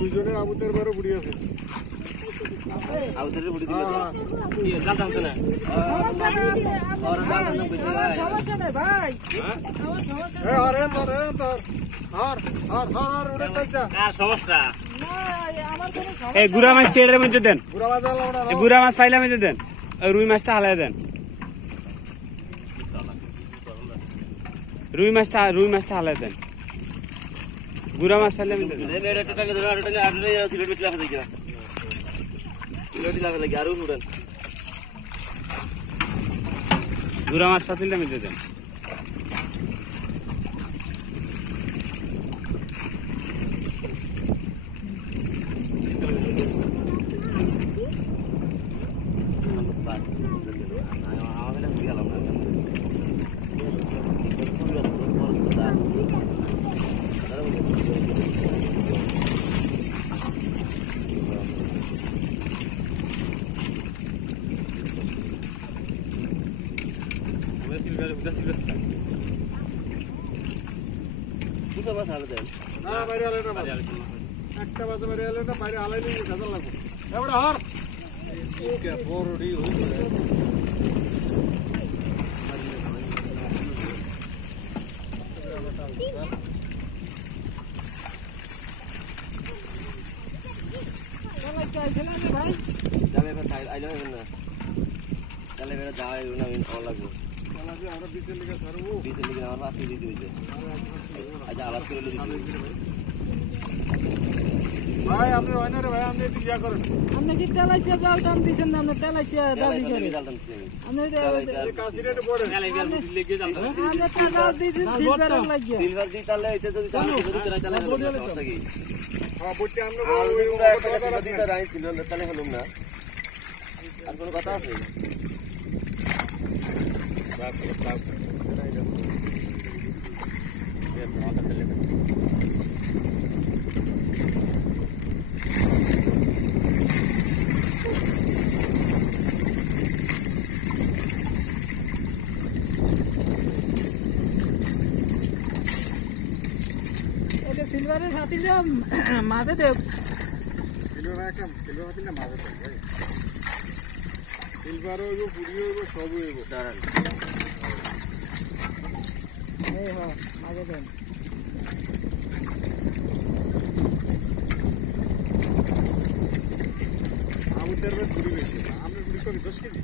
দুজনের আবুতের বারো বুড়ি আছে আবুতের বুড়ি দিলে কি জাল জানতে না আর জাল না বুঝি ভাই সমস্যা নাই ভাই সমস্যা এ আরে তোর আর উড়ে চলছা আর সমস্যা আমার কোনো এই গুড়া মাছ তেলের মধ্যে দেন গুড়া মাছ আলো না এই গুড়া মাছ পাইলে মধ্যে দেন আর রুই মাছটা হালায় দেন রুই মাছটা হালায় দেন গুড়া মাছ পাইলে মধ্যে দেন মেরে টটাকে ধরে আটটা আটটা সিলেট বিটলা ফেলে গিয়া সিলেট লাগা লাগি আর উড়েন গুড়া মাছ পাতিলে মধ্যে দেন দুটো মাছ হালে দেন না বাইরে আলে না একটা মাছ বাইরে আলে না বাইরে আলাইলে গাজল লাগবে এবারে হর কে বড়ডি হইছে জালে ভাই আইলো না জালে বেরা যাওয়াই না অন লাগবে আমরা বিচের লিগে ছাড়বো বিচের লিগে আমার পাশে দিতে হইছে আচ্ছা আলাদা করে দিতে ভাই আপনি হয় না রে ভাই আপনি ইয়া করেন আপনি কি তেলাইয়া জাল টান দিছেন না আপনি তেলাইয়া দাবি করে জাল টানছি আপনি কাশি রেটে পড়ে লেগে যান আপনি টাকা দিছেন সিলভার লাগিয়া সিলভার দি তাহলে হইতে যদি চালে চালে সমস্যা কি হ্যাঁ বলতে আমরা আর যদি একটা দিতে রাই সিলভার তাহলে হলো না আর কোনো কথা আছে এটা সিলভারের হাতিটা মাঝে দেব সিলভার একটা সিলভার হাতিলে মাছ আছে সিলভার হইব পুরি হইব সব হইব দাঁড়ান এই হ্যাঁ মাঝে দেন আবুতের পুরি বেশি আমরা পুরি করি 10 কেজি